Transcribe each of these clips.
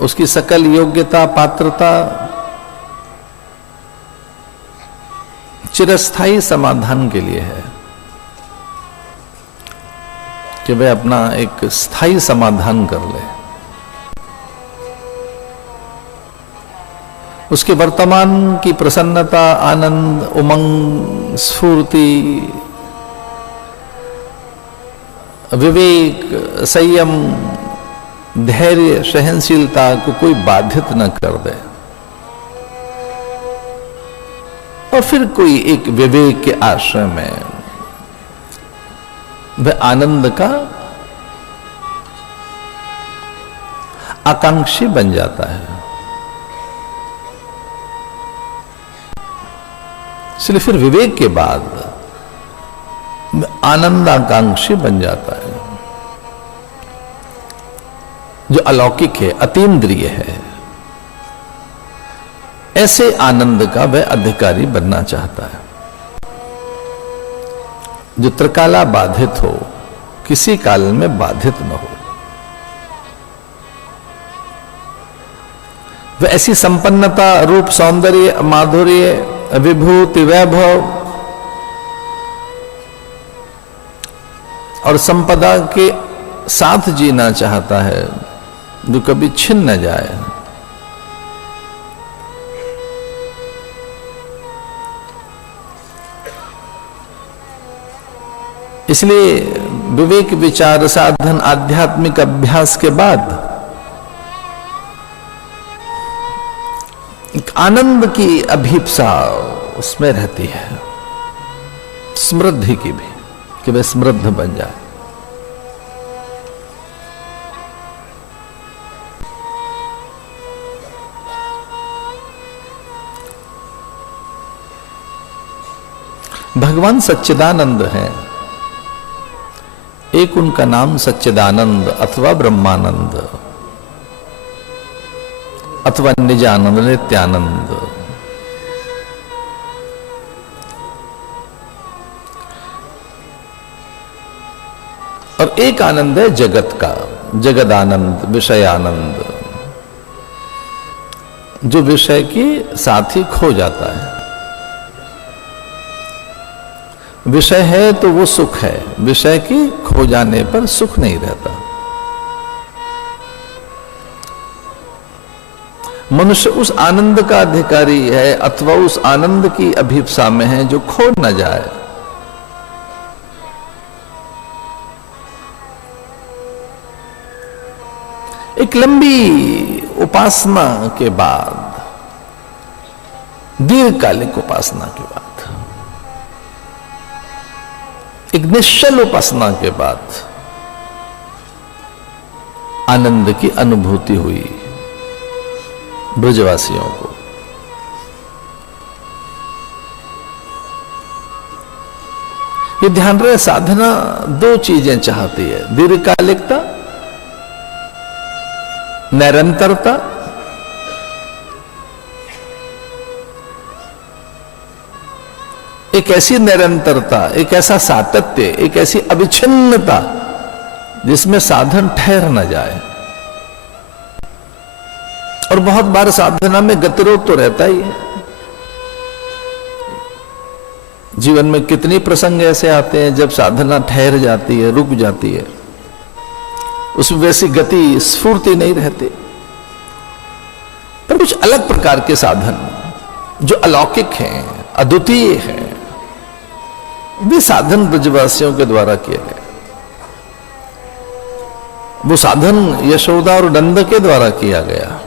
उसकी सकल योग्यता पात्रता चिरस्थायी समाधान के लिए है, कि वह अपना एक स्थायी समाधान कर ले। उसके वर्तमान की प्रसन्नता, आनंद, उमंग, स्फूर्ति, विवेक, संयम, धैर्य, सहनशीलता को कोई बाधित न कर दे, और फिर कोई एक विवेक के आश्रय में वह आनंद का आकांक्षी बन जाता है। इसलिए फिर विवेक के बाद आनंद आकांक्षी बन जाता है, जो अलौकिक है, अतीन्द्रिय है। ऐसे आनंद का वह अधिकारी बनना चाहता है, जो त्रिकाला बाधित हो, किसी काल में बाधित न हो। वह ऐसी संपन्नता, रूप, सौंदर्य, माधुर्य, विभूति, वैभव और संपदा के साथ जीना चाहता है, जो कभी छिन न जाए। इसलिए विवेक, विचार, साधन, आध्यात्मिक अभ्यास के बाद एक आनंद की अभिप्सा उसमें रहती है, समृद्धि की भी, कि वह समृद्ध बन जाए। भगवान सच्चिदानंद है। एक उनका नाम सच्चिदानंद अथवा ब्रह्मानंद अथवा निजानंद, नित्यानंद। और एक आनंद है जगत का, जगदानंद, विषयानंद, जो विषय के साथ ही खो जाता है। विषय है तो वो सुख है, विषय की खो जाने पर सुख नहीं रहता। मनुष्य उस आनंद का अधिकारी है अथवा उस आनंद की अभिप्सा में है जो खो न जाए। एक लंबी उपासना के बाद, दीर्घकालिक उपासना के बाद, एक निश्चल उपासना के बाद आनंद की अनुभूति हुई ब्रजवासियों को। ये ध्यान रहे, साधना दो चीजें चाहती है, दीर्घकालिकता, निरंतरता, एक ऐसी निरंतरता, एक ऐसा सातत्य, एक ऐसी अविच्छिन्नता जिसमें साधन ठहर न जाए। और बहुत बार साधना में गतिरोध तो रहता ही है। जीवन में कितनी प्रसंग ऐसे आते हैं जब साधना ठहर जाती है, रुक जाती है, उसमें वैसी गति, स्फूर्ति नहीं रहती। पर कुछ अलग प्रकार के साधन जो अलौकिक हैं, अद्वितीय हैं, वे साधन ब्रजवासियों के द्वारा किए गए। वो साधन यशोदा और नंद के द्वारा किया गया।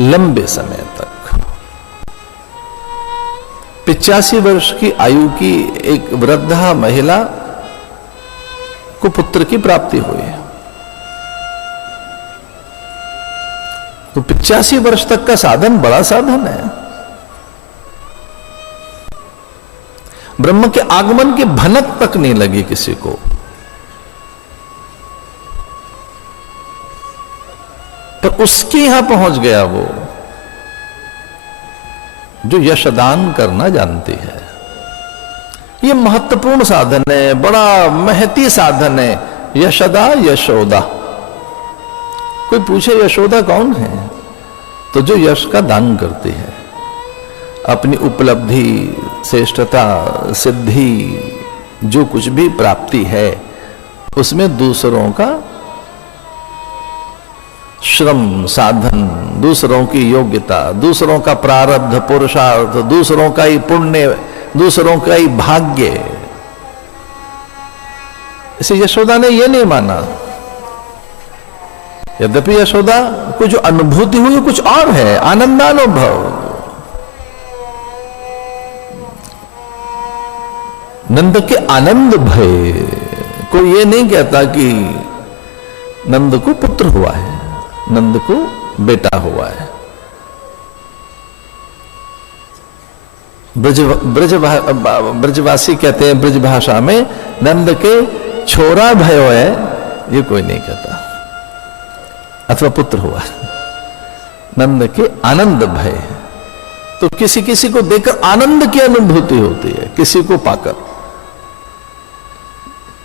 लंबे समय तक 85 वर्ष की आयु की एक वृद्धा महिला को पुत्र की प्राप्ति हुई। तो 85 वर्ष तक का साधन बड़ा साधन है। ब्रह्म के आगमन की भनक तक नहीं लगी किसी को। तो उसके यहां पहुंच गया वो जो यशदान करना जानती है। ये महत्वपूर्ण साधन है, बड़ा महती साधन है, यशदा यशोदा। कोई पूछे यशोदा कौन है, तो जो यश का दान करती है, अपनी उपलब्धि, श्रेष्ठता, सिद्धि, जो कुछ भी प्राप्ति है उसमें दूसरों का श्रम, साधन, दूसरों की योग्यता, दूसरों का प्रारब्ध, पुरुषार्थ, दूसरों का ही पुण्य, दूसरों का ही भाग्य, इसे यशोदा ने यह नहीं माना। यद्यपि यशोदा को जो अनुभूति हुई कुछ और है, आनंदानुभव। नंद के आनंद भय, कोई ये नहीं कहता कि नंद को पुत्र हुआ है, नंद को बेटा हुआ है। ब्रजवासी कहते हैं ब्रज भाषा में, नंद के छोरा भयो है, ये कोई नहीं कहता, अथवा पुत्र हुआ। नंद के आनंद भय, तो किसी किसी को देखकर आनंद की अनुभूति होती है, किसी को पाकर।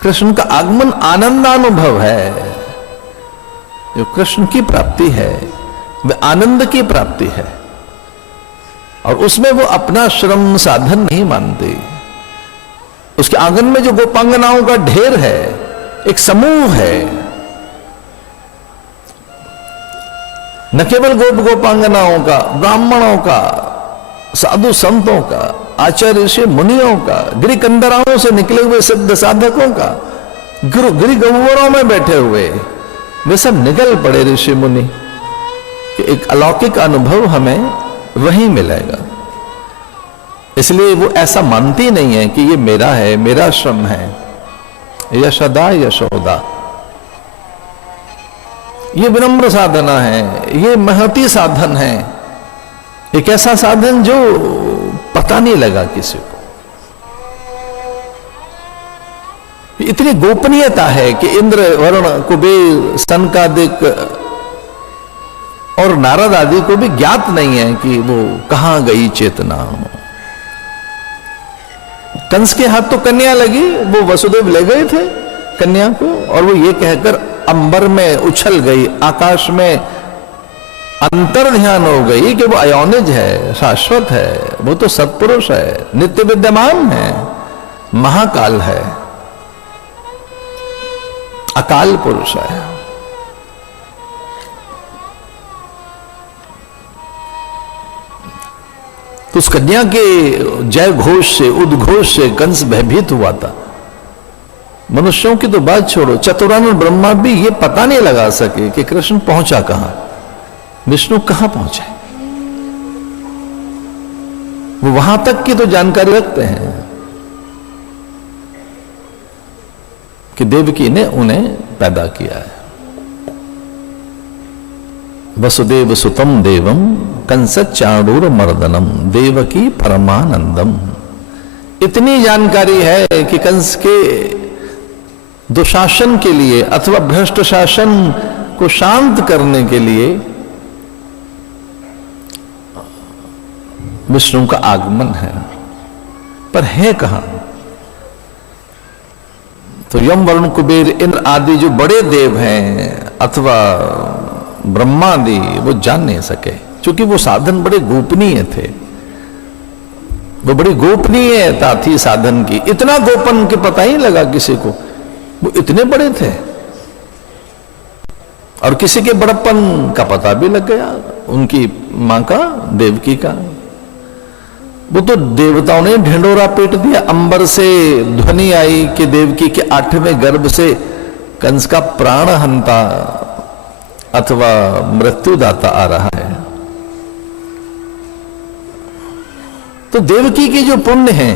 कृष्ण का आगमन आनंदानुभव है। जो कृष्ण की प्राप्ति है वह आनंद की प्राप्ति है, और उसमें वो अपना श्रम साधन नहीं मानते। उसके आंगन में जो गोपांगनाओं का ढेर है, एक समूह है, न केवल गोपांगनाओं का, ब्राह्मणों का, साधु संतों का, आचार्य ऋषि मुनियों का, गिरिकंदराओं से निकले हुए सिद्ध साधकों का, गिरि गह्वरों में बैठे हुए, वे सब निकल पड़े ऋषि मुनि, कि एक अलौकिक अनुभव हमें वहीं मिलेगा। इसलिए वो ऐसा मानती नहीं है कि ये मेरा है, मेरा श्रम है। यशोदा यशोदा, ये विनम्र साधना है, ये महती साधन है, एक ऐसा साधन जो पता नहीं लगा किसी को। इतनी गोपनीयता है कि इंद्र, वरुण, कुबेर, सनकादिक और नारद आदि को भी ज्ञात नहीं है कि वो कहां गई चेतना। कंस के हाथ तो कन्या लगी, वो वसुदेव ले गए थे कन्या को, और वो ये कहकर अंबर में उछल गई, आकाश में अंतर ध्यान हो गई कि वो अयोनिज है, शाश्वत है, वो तो सत्पुरुष है, नित्य विद्यमान है, महाकाल है, अकाल पुरुष है। तो उस कन्या के जय घोष से, उद्घोष से कंस भयभीत हुआ था। मनुष्यों की तो बात छोड़ो, चतुरानन ब्रह्मा भी ये पता नहीं लगा सके कि कृष्ण पहुंचा कहां, विष्णु कहां पहुंचे। वो वहां तक की तो जानकारी रखते हैं कि देवकी ने उन्हें पैदा किया है। वसुदेव सुतम देवम कंस चाणूर मर्दनम देवकी परमानंदम। इतनी जानकारी है कि कंस के दुशासन के लिए अथवा भ्रष्ट शासन को शांत करने के लिए विष्णु का आगमन है, पर है कहां? तो यम, वरुण, कुबेर, इंद्र आदि जो बड़े देव हैं अथवा ब्रह्मादि, वो जान नहीं सके, क्योंकि वो साधन बड़े गोपनीय थे। वो बड़ी गोपनीयता थी साधन की, इतना गोपन के पता ही लगा किसी को, वो इतने बड़े थे। और किसी के बड़प्पन का पता भी लग गया, उनकी मां का, देवकी का। वो तो देवताओं ने ढिंडोरा पीट दिया, अंबर से ध्वनि आई कि देवकी के 8वें गर्भ से कंस का प्राण हंता अथवा मृत्युदाता आ रहा है। तो देवकी के जो पुण्य हैं,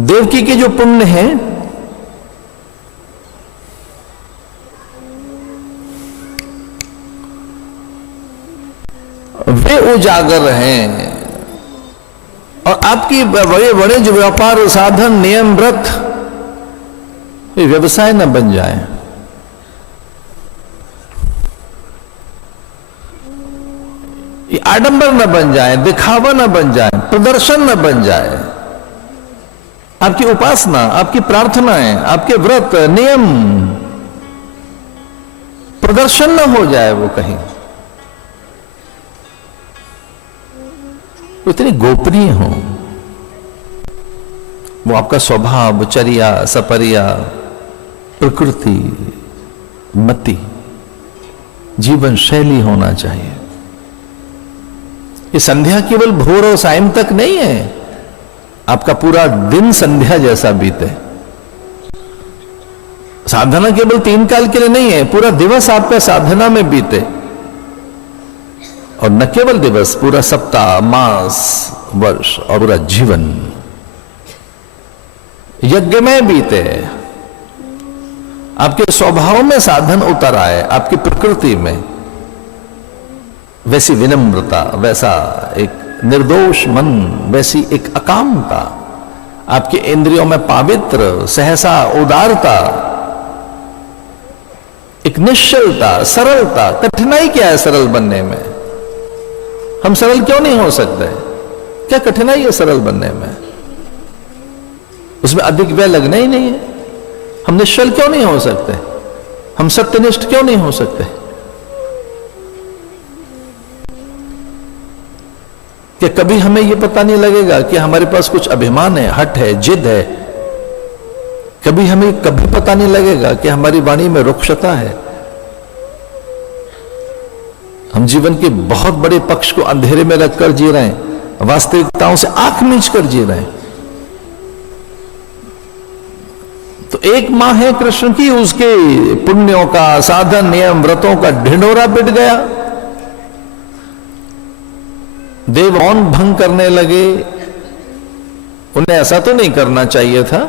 देवकी के जो पुण्य हैं, वे उजागर हैं। और आपकी बड़े बड़े जो व्यापार साधन, नियम, व्रत, ये व्यवसाय न बन जाए। ये आडंबर न बन जाए, दिखावा न बन जाए, प्रदर्शन न बन जाए। आपकी उपासना, आपकी प्रार्थनाएं, आपके व्रत, नियम, प्रदर्शन न हो जाए वो कहीं, वो इतनी गोपनीय हो, वो आपका स्वभाव, चर्या, सपरिया, प्रकृति, मति, जीवन शैली होना चाहिए। ये संध्या केवल भोर और सायं तक नहीं है, आपका पूरा दिन संध्या जैसा बीते। साधना केवल 3 काल के लिए नहीं है, पूरा दिवस आपका साधना में बीते, और न केवल दिवस, पूरा सप्ताह, मास, वर्ष और पूरा जीवन यज्ञ में बीते। आपके स्वभाव में साधन उतर आए, आपकी प्रकृति में वैसी विनम्रता, वैसा एक निर्दोष मन, वैसी एक अकामता, आपके इंद्रियों में पवित्र, सहसा उदारता, एक निश्चलता, सरलता। कठिनाई क्या है सरल बनने में? हम सरल क्यों नहीं हो सकते? क्या कठिनाई है सरल बनने में? उसमें अधिक व्यय लगना ही नहीं है। हम निश्चल क्यों नहीं हो सकते? हम सत्यनिष्ठ क्यों नहीं हो सकते? कि कभी हमें यह पता नहीं लगेगा कि हमारे पास कुछ अभिमान है, हठ है, जिद है। कभी हमें कभी पता नहीं लगेगा कि हमारी वाणी में रुक्षता है। हम जीवन के बहुत बड़े पक्ष को अंधेरे में रखकर जी रहे हैं, वास्तविकताओं से आंख मीच कर जी रहे हैं। तो एक माह है कृष्ण की, उसके पुण्यों का, साधन, नियम, व्रतों का ढिंढोरा पिट गया। देव मौन भंग करने लगे। उन्हें ऐसा तो नहीं करना चाहिए था।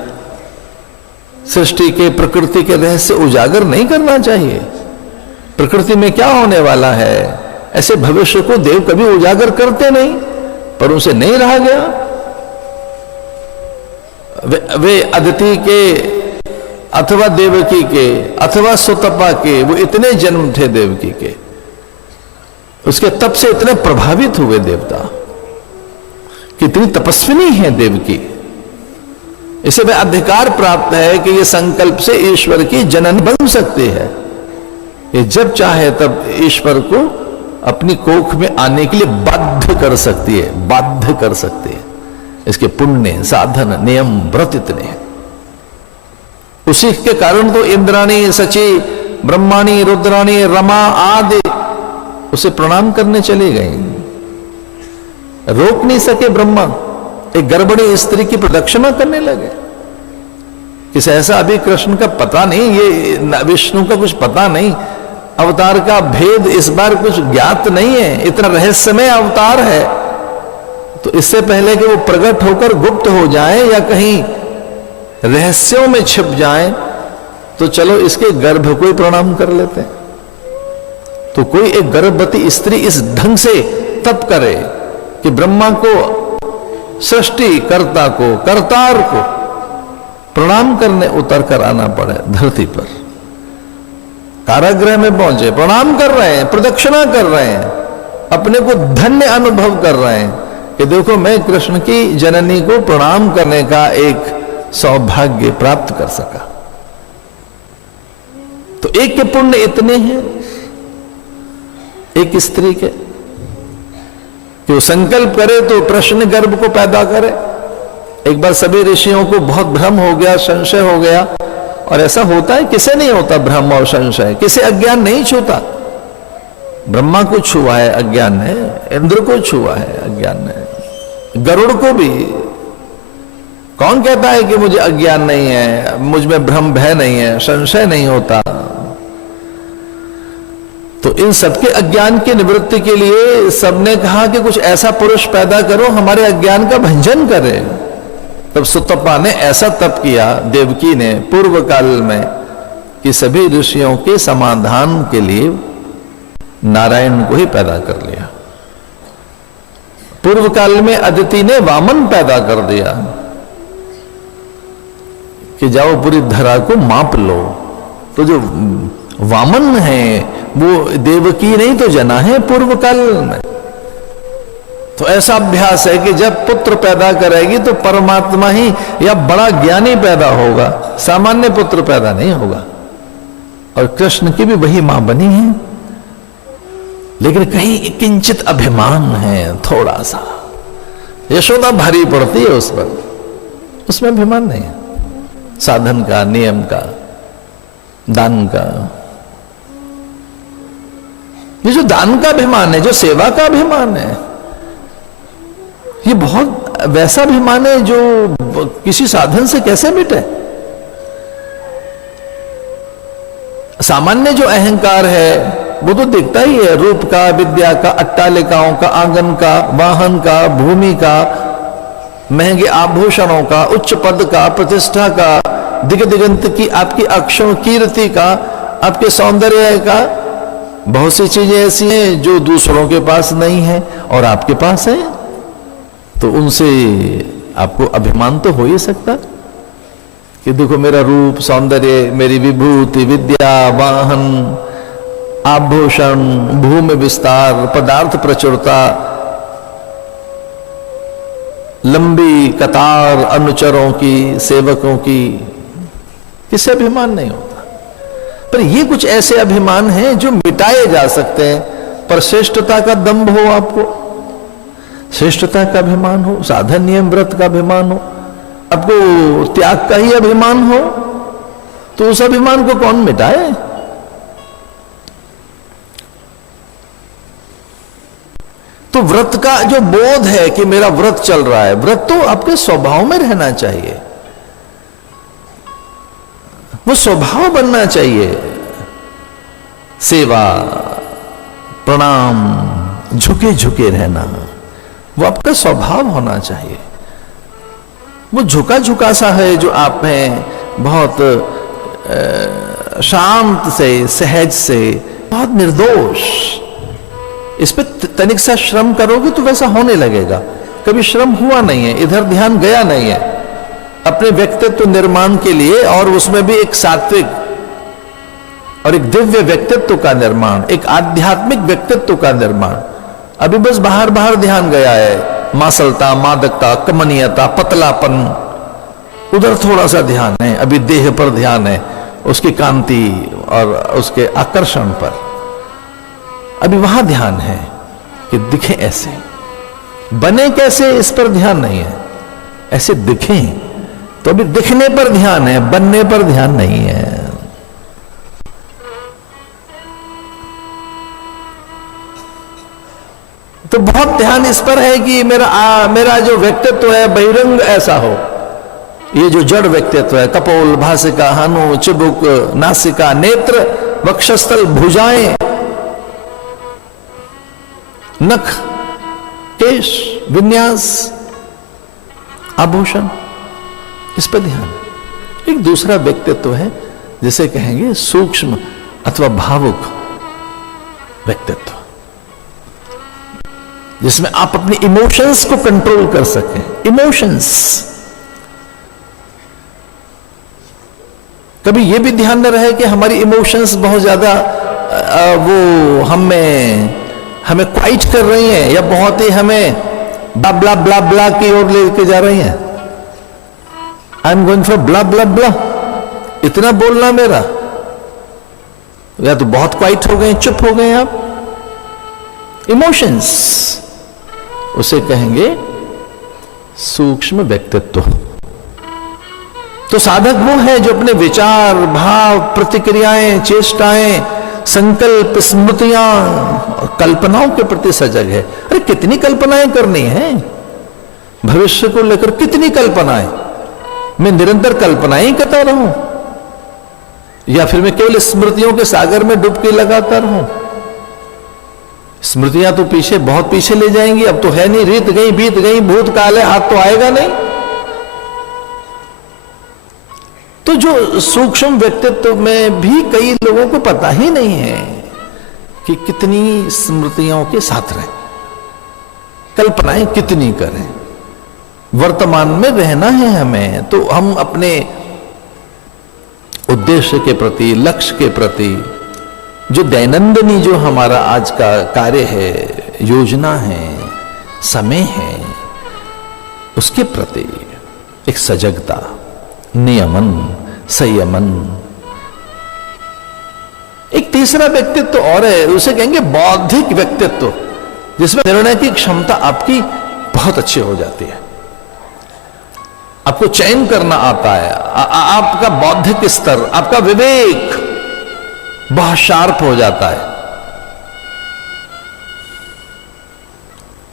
सृष्टि के, प्रकृति के रहस्य उजागर नहीं करना चाहिए। प्रकृति में क्या होने वाला है, ऐसे भविष्य को देव कभी उजागर करते नहीं, पर उनसे नहीं रहा गया। वे अदिति के अथवा देवकी के अथवा सुतपा के, वो इतने जन्म थे देवकी के, उसके तप से इतने प्रभावित हुए देवता, कितनी तपस्विनी है देवकी। इसे वे अधिकार प्राप्त है कि ये संकल्प से ईश्वर की जननी बन सकती है। ये जब चाहे तब ईश्वर को अपनी कोख में आने के लिए बाध्य कर सकती है, बाध्य कर सकती है। इसके पुण्य, साधन, नियम, व्रत इतने हैं। उसी के कारण तो इंद्राणी, सची, ब्रह्माणी, रुद्राणी, रमा आदि उसे प्रणाम करने चली गई। रोक नहीं सके ब्रह्मा, एक गर्भणी स्त्री की प्रदक्षिणा करने लगे। किस ऐसा अभी कृष्ण का पता नहीं, ये विष्णु का कुछ पता नहीं, अवतार का भेद इस बार कुछ ज्ञात नहीं है, इतना रहस्यमय अवतार है। तो इससे पहले कि वो प्रकट होकर गुप्त हो जाए या कहीं रहस्यों में छिप जाए, तो चलो इसके गर्भ को ही प्रणाम कर लेते हैं। तो कोई एक गर्भवती स्त्री इस ढंग से तप करे कि ब्रह्मा को, सृष्टि कर्ता को, कर्तार को प्रणाम करने उतर कर आना पड़े धरती पर। कारागृह में पहुंचे, प्रणाम कर रहे हैं, प्रदक्षिणा कर रहे हैं, अपने को धन्य अनुभव कर रहे हैं कि देखो मैं कृष्ण की जननी को प्रणाम करने का एक सौभाग्य प्राप्त कर सका। तो एक के पुण्य इतने हैं, एक स्त्री के, कि वो संकल्प करे तो प्रश्न गर्भ को पैदा करे। एक बार सभी ऋषियों को बहुत भ्रम हो गया, संशय हो गया। और ऐसा होता है, किसे नहीं होता भ्रम और संशय? किसे अज्ञान नहीं छूता? ब्रह्मा को छुआ है अज्ञान ने, इंद्र को छुआ है अज्ञान ने, गरुड़ को भी। कौन कहता है कि मुझे अज्ञान नहीं है, मुझ में भ्रम भय नहीं है, संशय नहीं होता? तो इन सबके अज्ञान की निवृत्ति के लिए सबने कहा कि कुछ ऐसा पुरुष पैदा करो हमारे अज्ञान का भंजन करे। तब सुतपा ने ऐसा तप किया, देवकी ने पूर्व काल में, कि सभी ऋषियों के समाधान के लिए नारायण को ही पैदा कर लिया। पूर्व काल में अदिति ने वामन पैदा कर दिया कि जाओ पूरी धरा को माप लो। तो जो वामन है वो देवकी नहीं तो जना है पूर्व काल में। तो ऐसा अभ्यास है कि जब पुत्र पैदा करेगी तो परमात्मा ही या बड़ा ज्ञानी पैदा होगा, सामान्य पुत्र पैदा नहीं होगा। और कृष्ण की भी वही मां बनी है, लेकिन कहीं किंचित अभिमान है, थोड़ा सा। यशोदा भारी पड़ती है उस पर, उसमें अभिमान नहीं है, साधन का, नियम का, दान का। ये जो दान का अभिमान है, जो सेवा का अभिमान है, ये बहुत वैसा अभिमान है जो किसी साधन से कैसे मिटे। सामान्य जो अहंकार है वो तो दिखता ही है, रूप का, विद्या का, अट्टालिकाओं का, आंगन का, वाहन का, भूमि का, महंगे आभूषणों का, उच्च पद का, प्रतिष्ठा का, दिग दिगंत की आपकी अक्षों कीर्ति का, आपके सौंदर्य का। बहुत सी चीजें ऐसी हैं जो दूसरों के पास नहीं है और आपके पास है, तो उनसे आपको अभिमान तो हो ही सकता कि देखो मेरा रूप, सौंदर्य, मेरी विभूति, विद्या, वाहन, आभूषण, भूमि विस्तार, पदार्थ प्रचुरता, लंबी कतार अनुचरों की, सेवकों की, किससे अभिमान नहीं होता। पर ये कुछ ऐसे अभिमान हैं जो मिटाए जा सकते हैं। पर श्रेष्ठता का दंभ हो, आपको श्रेष्ठता का अभिमान हो, साधन नियम व्रत का अभिमान हो, आपको त्याग का ही अभिमान हो, तो उस अभिमान को कौन मिटाए। तो व्रत का जो बोध है कि मेरा व्रत चल रहा है, व्रत तो आपके स्वभाव में रहना चाहिए, वो स्वभाव बनना चाहिए। सेवा, प्रणाम, झुके झुके रहना, वो आपका स्वभाव होना चाहिए। वो झुका झुका सा है जो आप में बहुत शांत से, सहज से, बहुत निर्दोष। इस पे तनिक सा श्रम करोगे तो वैसा होने लगेगा। कभी श्रम हुआ नहीं है, इधर ध्यान गया नहीं है अपने व्यक्तित्व निर्माण के लिए, और उसमें भी एक सात्विक और एक दिव्य व्यक्तित्व का निर्माण, एक आध्यात्मिक व्यक्तित्व का निर्माण। अभी बस बाहर बाहर ध्यान गया है, मासलता, मादकता, कमनीयता, पतलापन, उधर थोड़ा सा ध्यान है, अभी देह पर ध्यान है, उसकी कांति और उसके आकर्षण पर, अभी वहां ध्यान है कि दिखे ऐसे, बने कैसे इस पर ध्यान नहीं है, ऐसे दिखें, तो अभी दिखने पर ध्यान है, बनने पर ध्यान नहीं है। तो बहुत ध्यान इस पर है कि मेरा जो व्यक्तित्व है बहिरंग ऐसा हो। ये जो जड़ व्यक्तित्व है, कपोल, भासिका, हनु, चिबुक, नासिका, नेत्र, वक्षस्थल, भुजाएं, नख, केश, विन्यास, आभूषण, इस पर ध्यान। एक दूसरा व्यक्तित्व है जिसे कहेंगे सूक्ष्म अथवा भावुक व्यक्तित्व, जिसमें आप अपने इमोशंस को कंट्रोल कर सकें। इमोशंस, कभी यह भी ध्यान न रहे कि हमारी इमोशंस बहुत ज्यादा वो हमें क्वाइट कर रही हैं, या बहुत ही हमें ब्ला ब्ला ब्ला ब्ला की ओर लेके जा रही हैं। आई एम गोइंग फॉर ब्ला ब्ला ब्ला, इतना बोलना मेरा, या तो बहुत क्वाइट हो गए, चुप हो गए आप। इमोशंस, उसे कहेंगे सूक्ष्म व्यक्तित्व। तो साधक वो है जो अपने विचार, भाव, प्रतिक्रियाएं, चेष्टाएं, संकल्प, स्मृतियां और कल्पनाओं के प्रति सजग है। अरे कितनी कल्पनाएं करनी है, भविष्य को लेकर कितनी कल्पनाएं। मैं निरंतर कल्पनाएं ही करता रहूं, या फिर मैं केवल स्मृतियों के सागर में डुबकी लगाता रहूं। स्मृतियां तो पीछे, बहुत पीछे ले जाएंगी, अब तो है नहीं, रीत गई, बीत गई, भूतकाल है, हाथ तो आएगा नहीं। तो जो सूक्ष्म व्यक्तित्व में भी कई लोगों को पता ही नहीं है कि कितनी स्मृतियों के साथ रहें, कल्पनाएं कितनी करें। वर्तमान में रहना है हमें, तो हम अपने उद्देश्य के प्रति, लक्ष्य के प्रति, जो दैनंदिनी जो हमारा आज का कार्य है, योजना है, समय है, उसके प्रति एक सजगता, नियमन, संयमन, एक तीसरा व्यक्तित्व और है, उसे कहेंगे बौद्धिक व्यक्तित्व, जिसमें निर्णय की क्षमता आपकी बहुत अच्छी हो जाती है, आपको चयन करना आता है, आपका बौद्धिक स्तर, आपका विवेक बहुत शार्प हो जाता है।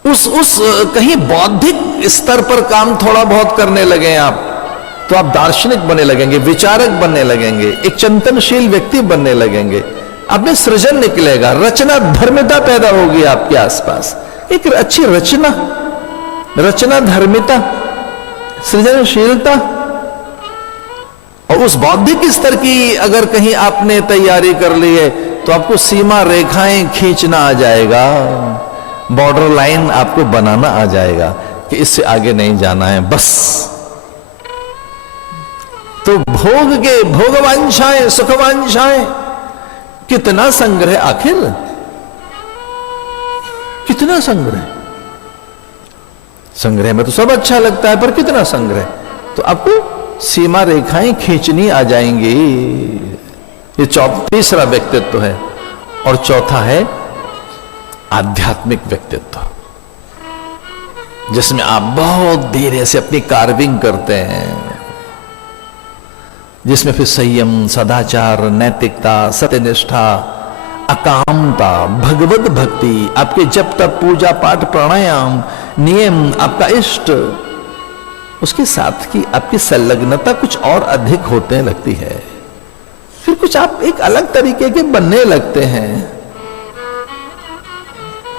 उस कहीं बौद्धिक स्तर पर काम थोड़ा बहुत करने लगे आप, तो आप दार्शनिक बनने लगेंगे, विचारक बनने लगेंगे, एक चिंतनशील व्यक्ति बनने लगेंगे, आप में सृजन निकलेगा, रचना धर्मिता पैदा होगी आपके आसपास, एक अच्छी रचना धर्मिता, सृजनशीलता। और उस बौद्धिक स्तर की अगर कहीं आपने तैयारी कर ली है तो आपको सीमा रेखाएं खींचना आ जाएगा, बॉर्डर लाइन आपको बनाना आ जाएगा कि इससे आगे नहीं जाना है बस। तो भोगवांछाएं, सुखवांछाएं, कितना संग्रह, आखिर कितना संग्रह में तो सब अच्छा लगता है, पर कितना संग्रह, तो आपको सीमा रेखाएं खींचनी आ जाएंगी। ये तीसरा व्यक्तित्व है। और चौथा है आध्यात्मिक व्यक्तित्व, जिसमें आप बहुत धीरे से अपनी कार्विंग करते हैं, जिसमें फिर संयम, सदाचार, नैतिकता, सत्यनिष्ठा, अकामता, भगवत भक्ति, आपके जप तप, पूजा पाठ, प्राणायाम, नियम, आपका इष्ट, उसके साथ की आपकी संलग्नता कुछ और अधिक होने लगती है। फिर कुछ आप एक अलग तरीके के बनने लगते हैं।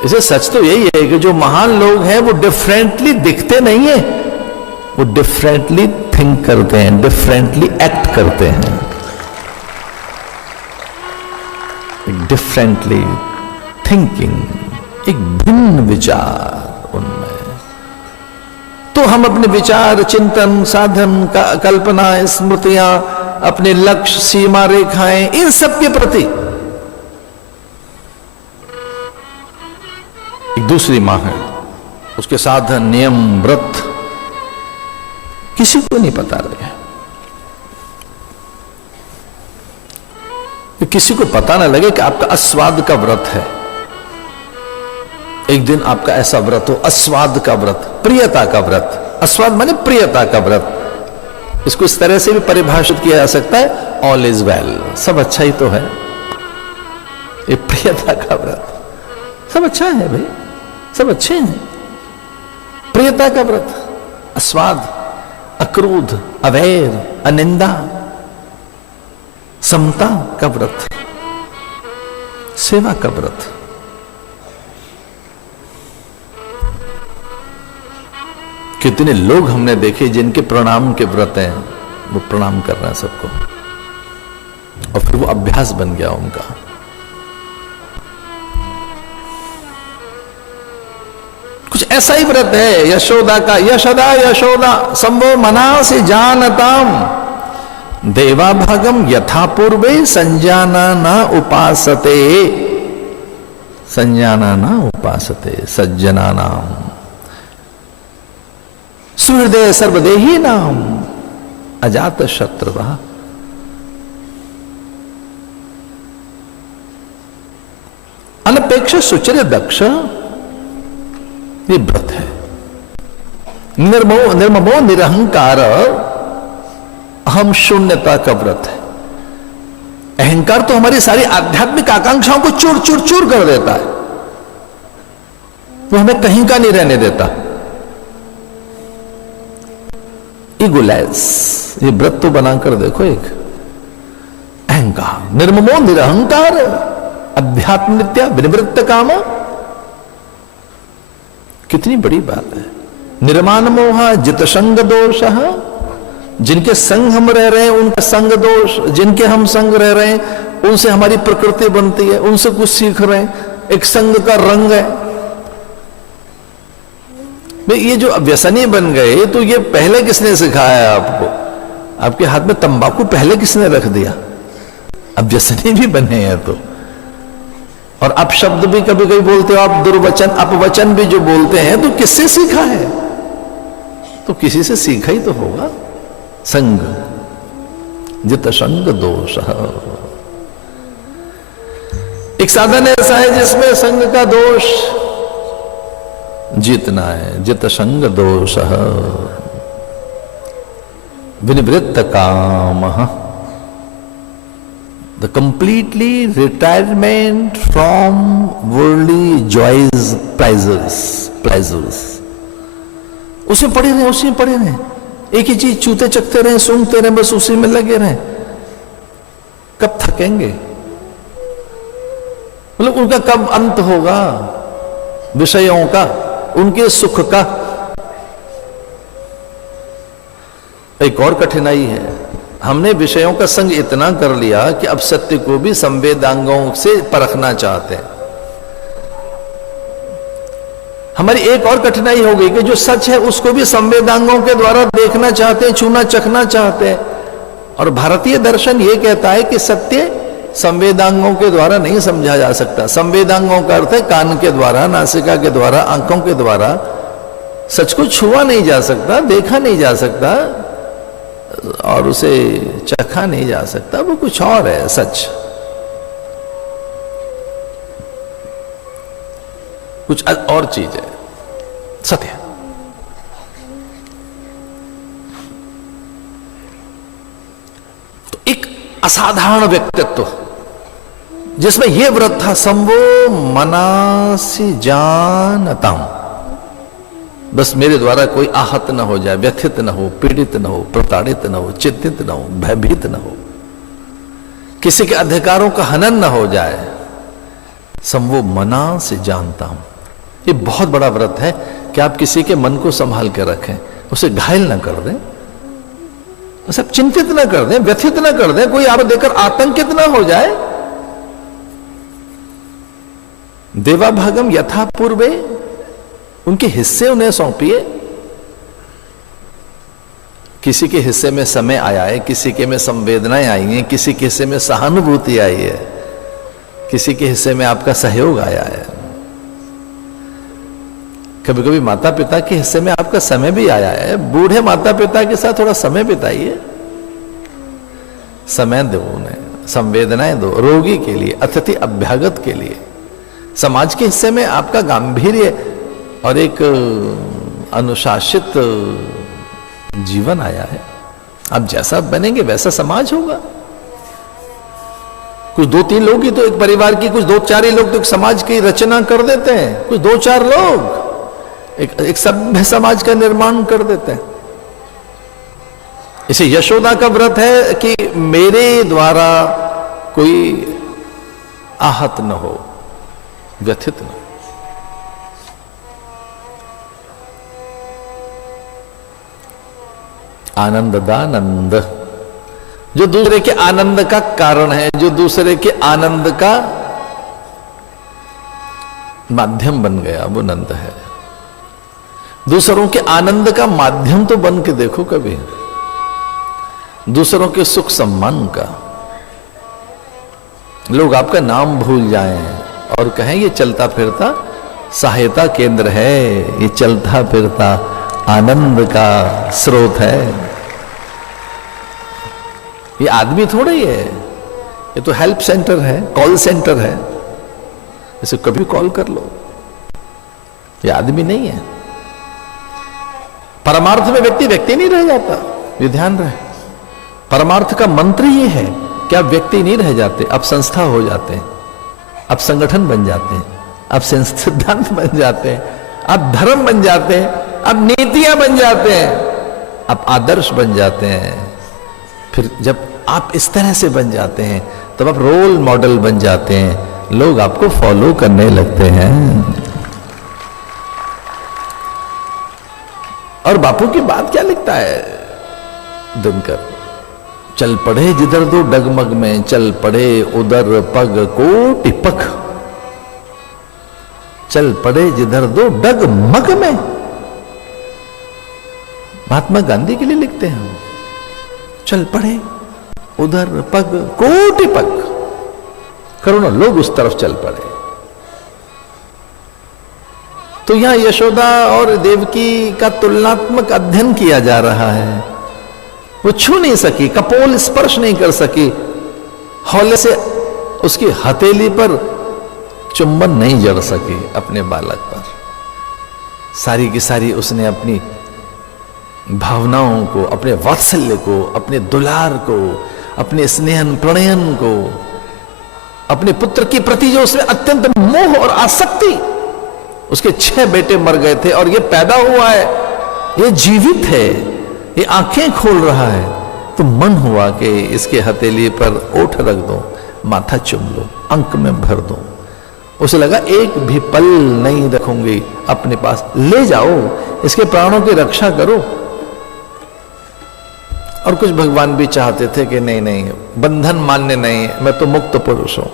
इसे सच तो यही है कि जो महान लोग हैं वो डिफरेंटली दिखते नहीं है, वो डिफरेंटली थिंक करते हैं, डिफरेंटली एक्ट करते हैं, डिफरेंटली थिंकिंग, एक भिन्न विचार उनमें। तो हम अपने विचार, चिंतन, साधन, कल्पना, स्मृतियां, अपने लक्ष्य, सीमा रेखाएं, इन सब के प्रति एक दूसरी मां है, उसके साधन, नियम, व्रत किसी को नहीं पता लगे, किसी को पता ना लगे कि आपका अस्वाद का व्रत है। एक दिन आपका ऐसा व्रत हो, अस्वाद का व्रत, प्रियता का व्रत। अस्वाद माने प्रियता का व्रत। इसको इस तरह से भी परिभाषित किया जा सकता है, ऑल इज वेल, सब अच्छा ही तो है। ये प्रियता का व्रत, सब अच्छा है भाई, सब अच्छे हैं। प्रियता का व्रत, अस्वाद, अक्रोध, अवैर, अनिंदा, समता का व्रत, सेवा का व्रत। कितने लोग हमने देखे जिनके प्रणाम के व्रत हैं, वो प्रणाम कर रहे हैं सबको, और फिर वो अभ्यास बन गया उनका। कुछ ऐसा ही व्रत है यशोदा का, यशोदा संभो मनासि जानताम देवा भागम यथा पूर्वे संजाना न उपासते, संजाना न उपासते सज्जना नाम सुहृदय सर्वदेही नाम अजात शत्रुवा। अनपेक्ष सुचिर दक्ष, ये व्रत है। निर्ममो निरहंकार, हम शून्यता का व्रत है। अहंकार तो हमारी सारी आध्यात्मिक आकांक्षाओं को चूर चूर चूर कर देता है, वो हमें कहीं का नहीं रहने देता। ईगोलेस, ये व्रत तो बनाकर देखो एक। अहंकार, निर्ममो निरहंकार, अध्यात्म नित्या विनिवृत्त काम, कितनी बड़ी बात है। निर्माण मोहा जित संग दोष, जिनके संग हम रह रहे हैं उनका संग दोष, जिनके हम संग रह रहे हैं उनसे हमारी प्रकृति बनती है, उनसे कुछ सीख रहे हैं, एक संग का रंग है। भाई ये जो व्यसनी बन गए, तो ये पहले किसने सिखाया आपको? आपके हाथ में तंबाकू पहले किसने रख दिया? अब व्यसनी भी बने हैं तो। और आप शब्द भी कभी कभी बोलते हो, आप दुर्वचन अपवचन भी जो बोलते हैं, तो किससे सीखा है? तो किसी से सीखा ही तो होगा। संग जित संग दोष, एक साधन ऐसा है जिसमें संग का दोष जीतना है। जित संग दोष विनिवृत्त काम, the completely retirement from worldly joys pleasures. उसमें पड़े रहे, उसी में पड़े रहे, एक ही चीज चूते चखते रहे, सूंघते रहे, बस उसी में लगे रहे। कब थकेंगे? मतलब उनका कब अंत होगा? विषयों का, उनके सुख का। एक और कठिनाई है, हमने विषयों का संग इतना कर लिया कि अब सत्य को भी संवेदांगों से परखना चाहते हैं। हमारी एक और कठिनाई हो गई कि जो सच है उसको भी संवेदांगों के द्वारा देखना चाहते हैं, छूना चखना चाहते हैं। और भारतीय दर्शन यह कहता है कि सत्य संवेदांगों के द्वारा नहीं समझा जा सकता। संवेदांगों का अर्थ है कान के द्वारा, नासिका के द्वारा, आंखों के द्वारा। सच को छुआ नहीं जा सकता, देखा नहीं जा सकता और उसे चखा नहीं जा सकता। वो कुछ और है सच, कुछ और चीज है सत्य। तो एक असाधारण व्यक्तित्व जिसमें यह व्रत था, संवो मनासी जानताम, बस मेरे द्वारा कोई आहत न हो जाए, व्यथित न हो, पीड़ित न हो, प्रताड़ित न हो, चिंतित न हो, भयभीत न हो, किसी के अधिकारों का हनन न हो जाए। संवो मना से जानता हूं। ये बहुत बड़ा व्रत है कि आप किसी के मन को संभाल के रखें, उसे घायल ना कर दें, सब चिंतित ना कर दें, व्यथित ना कर दें, कोई आपको देखकर आतंकित ना हो जाए। देवाभागम यथा पूर्वे, उनके हिस्से उन्हें सौंपिए। किसी के हिस्से में समय आया है, किसी के में संवेदनाएं आई हैं, किसी के हिस्से में सहानुभूति आई है, किसी के हिस्से में आपका सहयोग आया है। कभी कभी माता पिता के हिस्से में आपका समय भी आया है। बूढ़े माता पिता के साथ थोड़ा समय बिताइए, समय दो उन्हें, संवेदनाएं दो, रोगी के लिए, अतिथि अभ्यागत के लिए। समाज के हिस्से में आपका गांभीर्य और एक अनुशासित जीवन आया है। आप जैसा बनेंगे वैसा समाज होगा। कुछ 2-3 लोग ही तो एक परिवार की, कुछ 2-4 ही लोग तो एक समाज की रचना कर देते हैं। कुछ 2-4 लोग एक सभ्य समाज का निर्माण कर देते हैं। इसे यशोदा का व्रत है कि मेरे द्वारा कोई आहत न हो, व्यथित न हो। आनंद दानंद, जो दूसरे के आनंद का कारण है, जो दूसरे के आनंद का माध्यम बन गया, वो नंद है। दूसरों के आनंद का माध्यम तो बन के देखो कभी, दूसरों के सुख सम्मान का। लोग आपका नाम भूल जाएं और कहें ये चलता फिरता सहायता केंद्र है, ये चलता फिरता आनंद का स्रोत है। ये आदमी थोड़ा ही है, ये तो हेल्प सेंटर है, कॉल सेंटर है, इसे कभी कॉल कर लो। ये आदमी नहीं है। परमार्थ में व्यक्ति नहीं रह जाता, ये ध्यान रहे। परमार्थ का मंत्र ये है कि आप व्यक्ति नहीं रह जाते, आप संस्था हो जाते हैं, आप संगठन बन जाते हैं, आप सिद्धांत बन जाते हैं, आप धर्म बन जाते हैं, आप नीतियां बन जाते हैं, आप आदर्श बन जाते हैं। फिर जब आप इस तरह से बन जाते हैं तब आप रोल मॉडल बन जाते हैं, लोग आपको फॉलो करने लगते हैं। और बापू की बात क्या लिखता है दिनकर, चल पड़े जिधर दो डगमग में, चल पड़े उधर पग को टिपक, चल पड़े जिधर दो डगमग में। महात्मा गांधी के लिए लिखते हैं, चल पड़े उधर पग को टिपक, करोड़ों लोग उस तरफ चल पड़े। तो यहां यशोदा और देवकी का तुलनात्मक अध्ययन किया जा रहा है। वो छू नहीं सकी, कपोल स्पर्श नहीं कर सकी, हौले से उसकी हथेली पर चुंबन नहीं जड़ सकी अपने बालक पर। सारी की सारी उसने अपनी भावनाओं को, अपने वात्सल्य को, अपने दुलार को, अपने स्नेहन प्रणयन को, अपने पुत्र के प्रति जो उसमें अत्यंत मोह और आसक्ति, उसके 6 बेटे मर गए थे और ये पैदा हुआ है, ये जीवित है, ये आंखें खोल रहा है, तो मन हुआ कि इसके हथेली पर ओठ रख दो, माथा चूम लो, अंक में भर दो। उसे लगा एक भी पल नहीं रखूंगी अपने पास, ले जाओ, इसके प्राणों की रक्षा करो। और कुछ भगवान भी चाहते थे कि नहीं नहीं, बंधन मान्य नहीं, मैं तो मुक्त पुरुष हूं,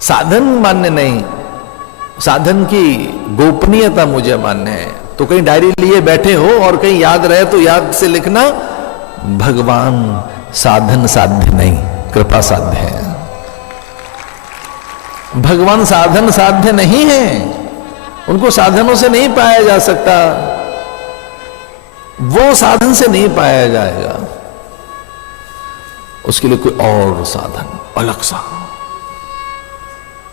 साधन मान्य नहीं, साधन की गोपनीयता मुझे मान्य है। तो कहीं डायरी लिए बैठे हो और कहीं याद रहे तो याद से लिखना, भगवान साधन साध्य नहीं, कृपा साध्य है। भगवान साधन साध्य नहीं है, उनको साधनों से नहीं पाया जा सकता, वो साधन से नहीं पाया जाएगा, उसके लिए कोई और साधन, अलग सा,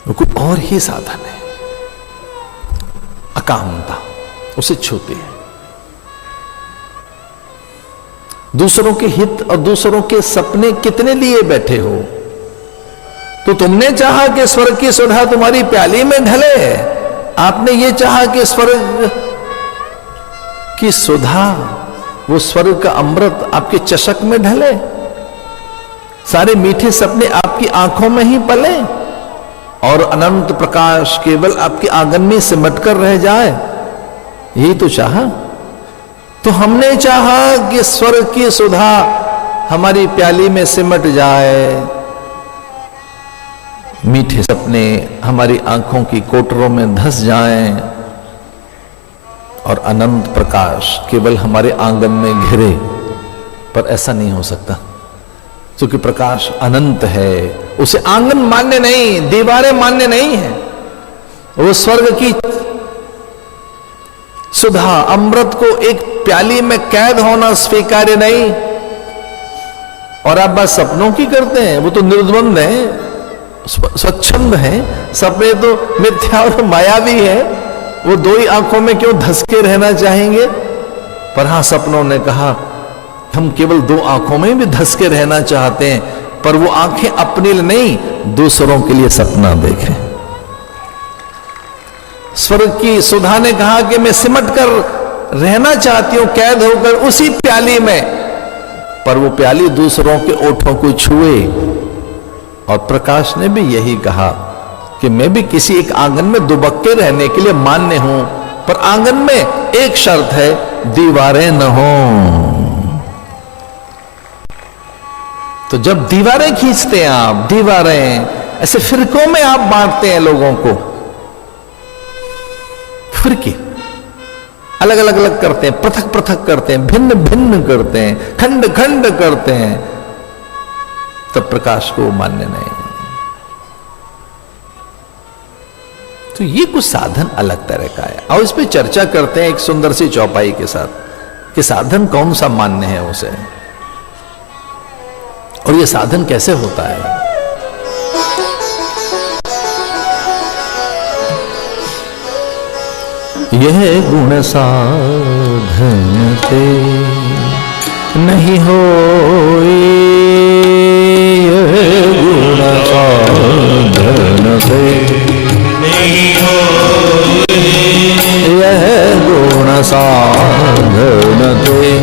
वो कोई और ही साधन है। अकामता उसे छूती है। दूसरों के हित और दूसरों के सपने कितने लिए बैठे हो? तो तुमने चाहा कि स्वर्ग की सुधा तुम्हारी प्याली में ढले, आपने ये चाहा कि स्वर्ग की सुधा, वो स्वर्ग का अमृत आपके चषक में ढले, सारे मीठे सपने आपकी आंखों में ही पले और अनंत प्रकाश केवल आपके आंगन में सिमट कर रह जाए, यही तो चाहा। तो हमने चाहा कि स्वर्ग की सुधा हमारी प्याली में सिमट जाए, मीठे सपने हमारी आंखों की कोटरों में धंस जाएं और अनंत प्रकाश केवल हमारे आंगन में घिरे, पर ऐसा नहीं हो सकता क्योंकि प्रकाश अनंत है, उसे आंगन मान्य नहीं, दीवारें मान्य नहीं है। वो स्वर्ग की सुधा अमृत को एक प्याली में कैद होना स्वीकार्य नहीं। और आप बात सपनों की करते हैं, वो तो निर्द्वंद है, स्वच्छंद है, सपने तो मिथ्या और मायावी है, वो दो ही आंखों में क्यों धसके रहना चाहेंगे। पर हां, सपनों ने कहा हम केवल 2 आंखों में भी धसके रहना चाहते हैं, पर वो आंखें अपने लिए नहीं, दूसरों के लिए सपना देखें। स्वर्ग की सुधा ने कहा कि मैं सिमट कर रहना चाहती हूं, कैद होकर उसी प्याली में, पर वो प्याली दूसरों के ओठों को छुए। और प्रकाश ने भी यही कहा कि मैं भी किसी एक आंगन में दुबक्के रहने के लिए मान्य हूं, पर आंगन में एक शर्त है, दीवारें न हो। तो जब दीवारें खींचते हैं आप, दीवारें ऐसे फिरकों में आप बांटते हैं लोगों को, फिरके अलग अलग अलग करते हैं, पृथक पृथक करते हैं, भिन्न भिन्न करते हैं, खंड खंड करते हैं, तब प्रकाश को मान्य नहीं। तो ये कुछ साधन अलग तरह का है। और इस पे चर्चा करते हैं एक सुंदर सी चौपाई के साथ कि साधन कौन सा मान्य है उसे, और ये साधन कैसे होता है। यह गुण साधन ते नहीं होए, यह गुण साधन से नहीं होए, यह गुण साधन ते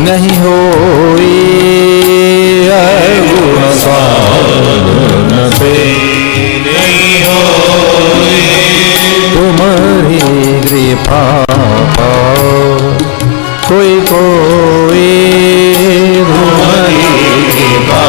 नहीं होए, यह गुण साधन से नहीं होए, तुम्हारी कृपा कोई कोई, तुम्हारी कृपा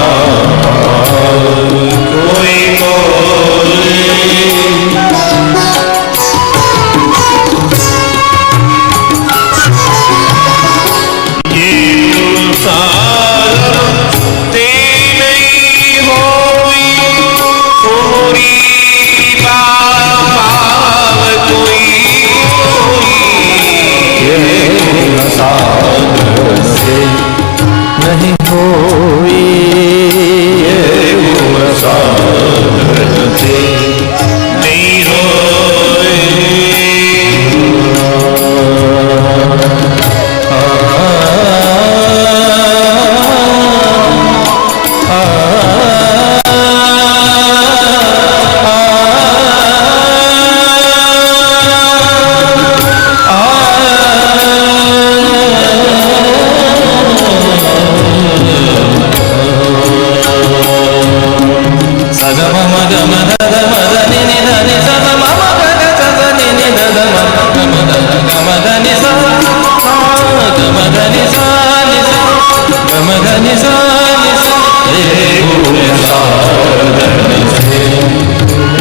निसा निसा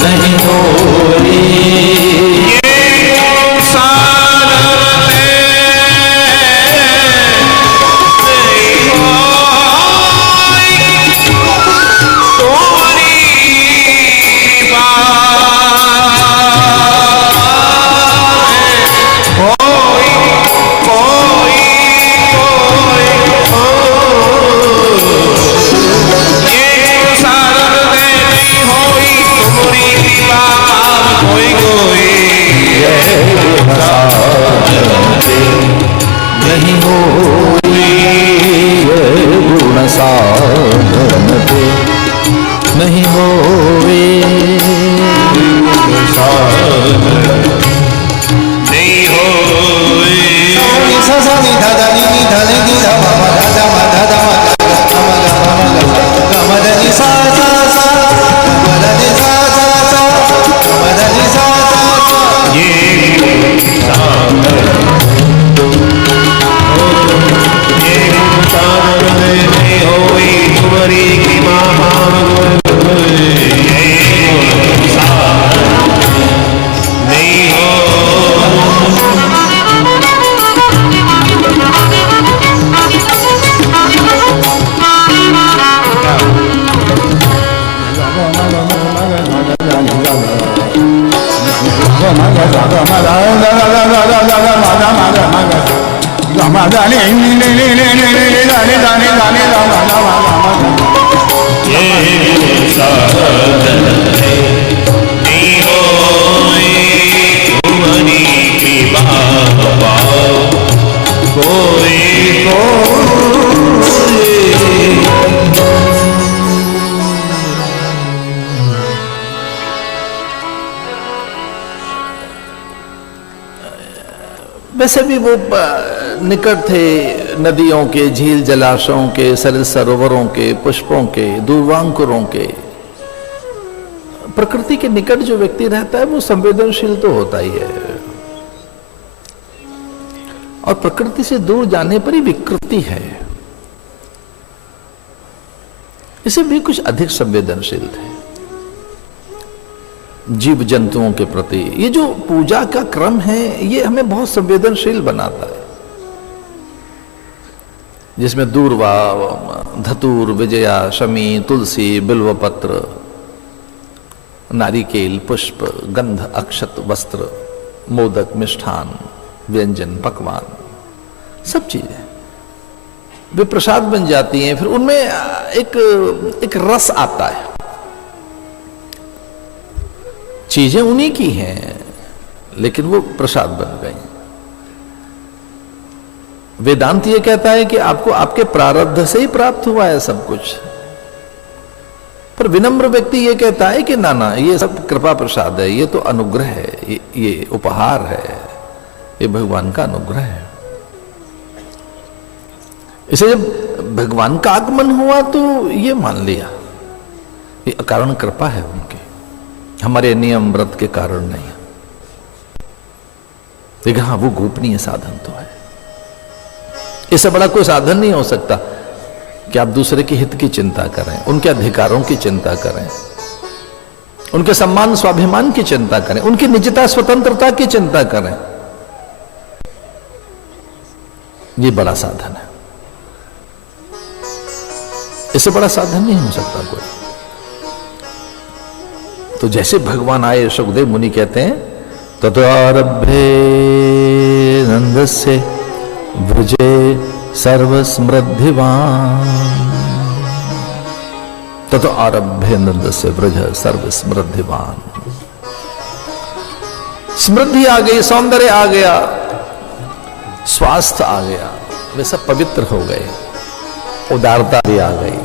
नहीं होई नहीं होई गुण साधन पे नहीं होई नहीं होई सा सा नि धा धा नि धा नि नि धा मा मा धा धा मा धा धा मा गा मा गा मा गा मा धा नि सा सा सा मा धा नि सा सा सा मा धा नि सा सा सा ये नहीं होई तुम्हारी कृपा नहीं हो वैसे भी वो निकट थे नदियों के, झील जलाशयों के, सरित सरोवरों के, पुष्पों के, दूर्वांकुरों के। प्रकृति के निकट जो व्यक्ति रहता है वो संवेदनशील तो होता ही है, और प्रकृति से दूर जाने पर ही विकृति है। इसे भी कुछ अधिक संवेदनशील थे जीव जंतुओं के प्रति। ये जो पूजा का क्रम है ये हमें बहुत संवेदनशील बनाता है, जिसमें दूर्वा, धतूर, विजया, शमी, तुलसी, बिल्वपत्र, नारिकेल, पुष्प, गंध, अक्षत, वस्त्र, मोदक, मिष्ठान, व्यंजन, पकवान, सब चीजें वे प्रसाद बन जाती हैं। फिर उनमें एक रस आता है। चीजें उन्हीं की हैं लेकिन वो प्रसाद बन गई। वेदांत ये कहता है कि आपको आपके प्रारब्ध से ही प्राप्त हुआ है सब कुछ, पर विनम्र व्यक्ति ये कहता है कि ना ना, ये सब कृपा प्रसाद है, ये तो अनुग्रह है, ये उपहार है, ये भगवान का अनुग्रह है। इसे जब भगवान का आगमन हुआ तो ये मान लिया ये अकारण कृपा है उनकी, हमारे नियम व्रत के कारण नहीं। लेकिन हाँ, वो गोपनीय साधन तो है। इससे बड़ा कोई साधन नहीं हो सकता कि आप दूसरे के हित की चिंता करें, उनके अधिकारों की चिंता करें, उनके सम्मान स्वाभिमान की चिंता करें, उनकी निजता स्वतंत्रता की चिंता करें। ये बड़ा साधन है, इससे बड़ा साधन नहीं हो सकता कोई। तो जैसे भगवान आए, सुखदेव मुनि कहते हैं ततोरभ्ये नंदस्य व्रजे सर्वस्मृद्धिवान्, ततो आरभ्य नंदस्य व्रज सर्वस्मृद्धिवान्। समृद्धि आ गई, सौंदर्य आ गया, स्वास्थ्य आ गया, वे सब पवित्र हो गए, उदारता भी आ गई,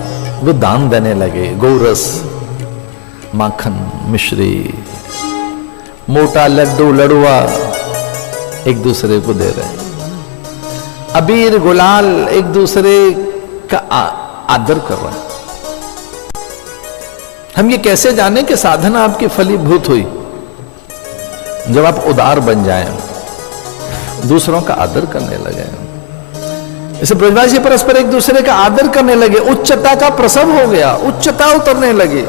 वे दान देने लगे, गौरस, माखन, मिश्री, मोटा लड्डू, लड़ुआ एक दूसरे को दे रहे हैं, अबीर गुलाल एक दूसरे का आदर कर रहे हैं। हम ये कैसे जाने कि साधना आपकी फलीभूत हुई? जब आप उदार बन जाएं, दूसरों का आदर करने लगे। इसे ब्रजवासी परस्पर एक दूसरे का आदर करने लगे, उच्चता का प्रसव हो गया, उच्चता उतरने लगे।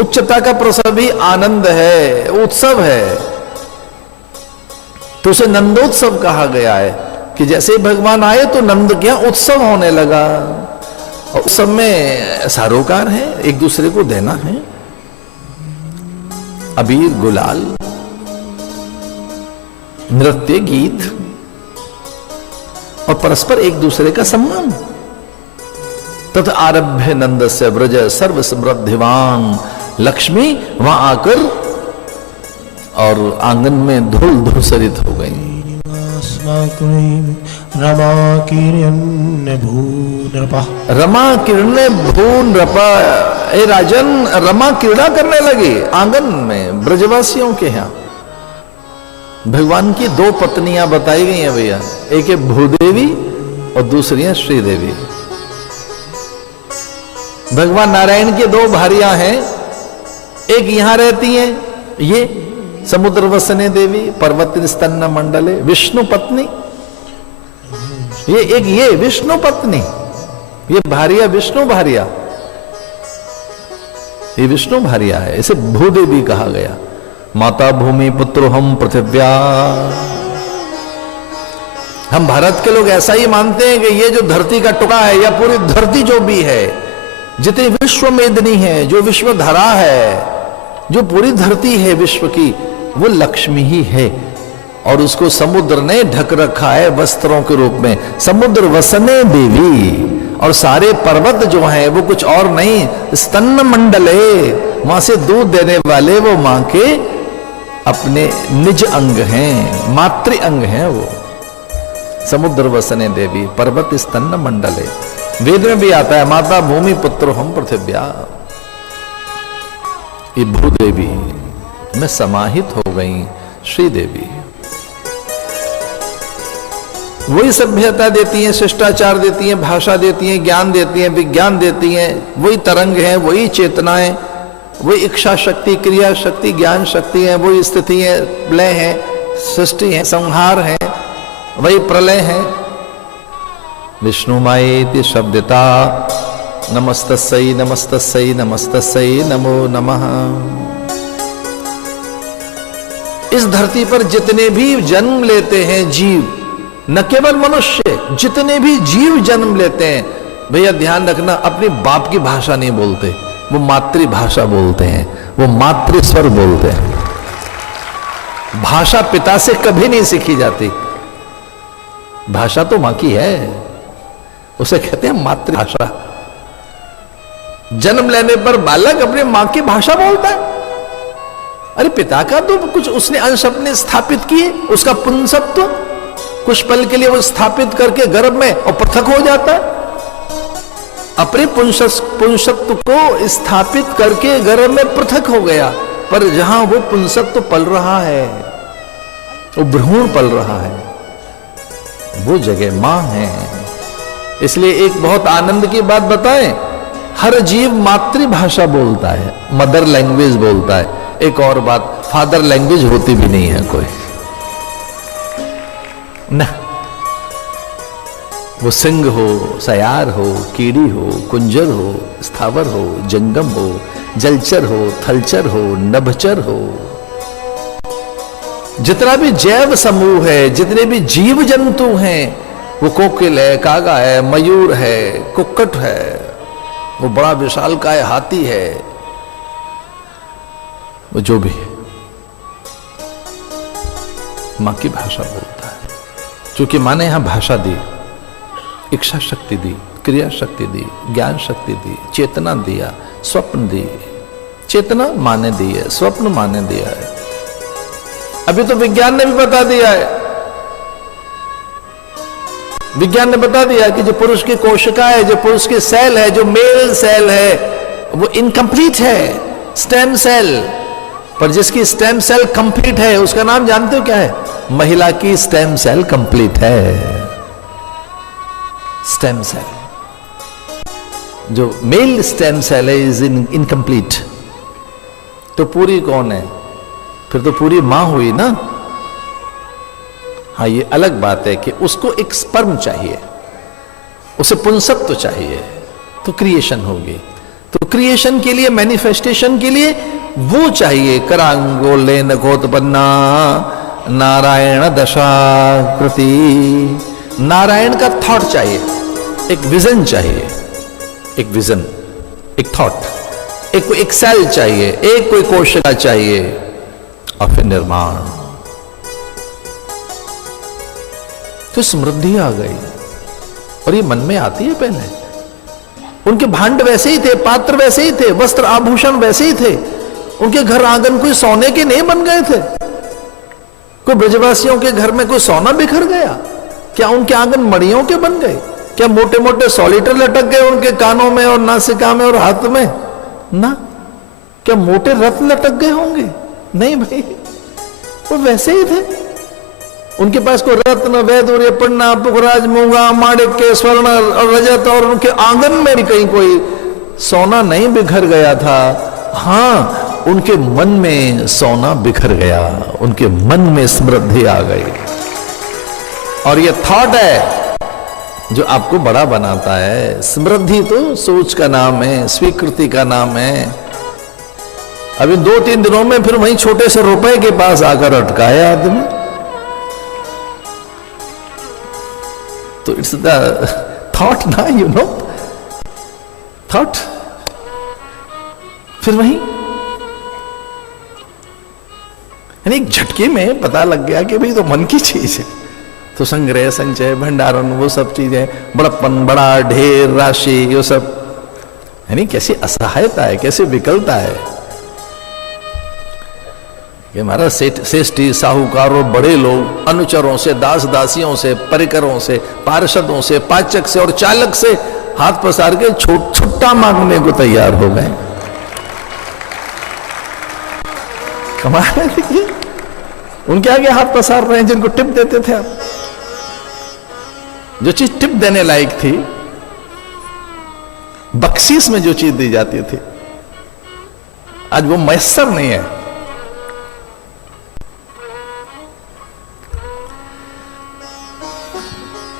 उच्चता का प्रसव ही आनंद है, उत्सव है। तो उसे नंदोत्सव कहा गया है कि जैसे ही भगवान आए तो नंद क्या उत्सव होने लगा। और उत्सव में सरोकार है, एक दूसरे को देना है, अबीर गुलाल, नृत्य गीत और परस्पर एक दूसरे का सम्मान। तथा आरभ्य नंद से ब्रज सर्व समृद्धिवान, लक्ष्मी वहां आकर और आंगन में धूल धूसरित हो गई। रमा किरण्य भूनृपा, ए राजन रमा क्रीड़ा करने लगे आंगन में ब्रजवासियों के यहां। भगवान की दो पत्नियां बताई गई हैं भैया, एक है भूदेवी और दूसरी है श्रीदेवी। भगवान नारायण की दो भारियां हैं, एक यहां रहती हैं, ये समुद्र वसने देवी पर्वत स्तन्न मंडले विष्णु पत्नी, ये एक ये विष्णु पत्नी, ये भारिया विष्णु भारिया, ये विष्णु भारिया है, इसे भूदेवी कहा गया। माता भूमि पुत्रो हम पृथिव्या। हम भारत के लोग ऐसा ही मानते हैं कि ये जो धरती का टुकड़ा है या पूरी धरती जो भी है, जितनी विश्व मेदिनी है, जो विश्व धरा है, जो पूरी धरती है विश्व की, वो लक्ष्मी ही है। और उसको समुद्र ने ढक रखा है वस्त्रों के रूप में, समुद्र वसने देवी। और सारे पर्वत जो हैं वो कुछ और नहीं, स्तन्न मंडले, वहां से दूध देने वाले वो मां के अपने निज अंग हैं, मातृ अंग हैं वो। समुद्र वसने देवी पर्वत स्तन्न मंडले, वेद में भी आता है माता भूमि पुत्र हम पृथिव्या। ये भूदेवी में समाहित हो गई श्रीदेवी। वही सभ्यता देती हैं, शिष्टाचार देती हैं, भाषा देती हैं, ज्ञान देती हैं, विज्ञान देती हैं। वही तरंग है, वही चेतनाएं, वही इच्छा शक्ति, क्रिया शक्ति, ज्ञान शक्ति है, वही स्थिति है, लय है, सृष्टि है, संहार है, वही प्रलय है। विष्णुमायेति शब्दता नमस्तस्यै नमस्तस्यै नमस्तस्यै नमो नमः। इस धरती पर जितने भी जन्म लेते हैं जीव, न केवल मनुष्य, जितने भी जीव जन्म लेते हैं, भैया ध्यान रखना, अपने बाप की भाषा नहीं बोलते, वो मातृभाषा बोलते हैं, वो मातृस्वर बोलते हैं। भाषा पिता से कभी नहीं सीखी जाती, भाषा तो मां की है, उसे कहते हैं मातृभाषा। जन्म लेने पर बालक अपनी मां की भाषा बोलता है। अरे पिता का तो कुछ उसने अंश अपने स्थापित किए, उसका पुंसत्व कुछ पल के लिए वो स्थापित करके गर्भ में और पृथक हो जाता है। अपने पुंसत्व को स्थापित करके गर्भ में पृथक हो गया, पर जहां वो पुंसत्व पल रहा है, वो भ्रूण पल रहा है, वो जगह मां है। इसलिए एक बहुत आनंद की बात बताएं, हर जीव मातृभाषा बोलता है, मदर लैंग्वेज बोलता है। एक और बात, फादर लैंग्वेज होती भी नहीं है कोई ना। वो सिंह हो, सयार हो, कीड़ी हो, कुंजर हो, स्थावर हो, जंगम हो, जलचर हो, थलचर हो, नभचर हो, जितना भी जैव समूह है, जितने भी जीव जंतु हैं, वो कोकिल है, कागा है, मयूर है, कुक्कट है, वो बड़ा विशालकाय हाथी है, वो जो भी है मां की भाषा बोलता है। क्योंकि मां ने यहां भाषा दी, इच्छा शक्ति दी, क्रिया शक्ति दी, ज्ञान शक्ति दी, चेतना दिया, स्वप्न दी। चेतना मां ने दी है, स्वप्न मां ने दिया है। अभी तो विज्ञान ने भी बता दिया है, विज्ञान ने बता दिया कि जो पुरुष की कोशिका है, जो पुरुष की सेल है, जो मेल सेल है, वो इनकम्प्लीट है, स्टेम सेल। पर जिसकी स्टेम सेल कंप्लीट है, उसका नाम जानते हो क्या है? महिला की स्टेम सेल कंप्लीट है। स्टेम सेल, जो मेल स्टेम सेल है, इज इनकम्प्लीट। तो पूरी कौन है? फिर तो पूरी मां हुई ना। हाँ, ये अलग बात है कि उसको एक स्पर्म चाहिए। उसे पुंसत्व चाहिए तो क्रिएशन होगी। तो क्रिएशन के लिए, मैनिफेस्टेशन के लिए वो चाहिए, करांगोलेन गोतबन्ना नारायण दशाकृति। नारायण का थॉट चाहिए, एक विजन चाहिए, एक विजन, एक थॉट, एक सेल चाहिए, एक कोई कोशिका चाहिए, और फिर निर्माण। तो समृद्धि आ गई, और ये मन में आती है पहले। उनके भांड वैसे ही थे, पात्र वैसे ही थे, वस्त्र आभूषण वैसे ही थे। उनके घर आंगन कोई सोने के नहीं बन गए थे। कोई ब्रजवासियों के घर में कोई सोना बिखर गया? क्या उनके आंगन मड़ियों के बन गए? क्या मोटे मोटे सॉलिटर लटक गए उनके कानों में और नासिका में और हाथ में? ना। क्या मोटे रथ लटक गए होंगे? नहीं भाई, वो वैसे ही थे। उनके पास कोई रत्न, वैदूर्य, पन्ना, पुखराज, मूंगा, माणिक्य, स्वर्ण और रजत, और उनके आंगन में भी कहीं कोई सोना नहीं बिखर गया था। हाँ, उनके मन में सोना बिखर गया, उनके मन में समृद्धि आ गई। और ये थॉट है जो आपको बड़ा बनाता है। समृद्धि तो सोच का नाम है, स्वीकृति का नाम है। अभी 2-3 दिनों में फिर वहीं छोटे से रुपए के पास आकर अटका है आदमी। तो इट्स द थॉट ना, यू नो, थॉट। फिर वहीं यानी एक झटके में पता लग गया कि भाई तो मन की चीज है। तो संग्रह, संचय, भंडारण, वो सब चीजें, बड़प्पन, बड़ा ढेर, राशि, ये सब, यानी कैसी असहायता है, कैसी विकलता है कि हमारा श्रेष्ठी, साहूकारों, बड़े लोग अनुचरों से, दास दासियों से, परिकरों से, पार्षदों से, पाचक से और चालक से हाथ पसार के छुट्टा मांगने को तैयार हो गए। कमाल है। देखिए उनके आगे हाथ पसार रहे हैं जिनको टिप देते थे आप। जो चीज टिप देने लायक थी, बख्शीश में जो चीज दी जाती थी, आज वो मैसर नहीं है।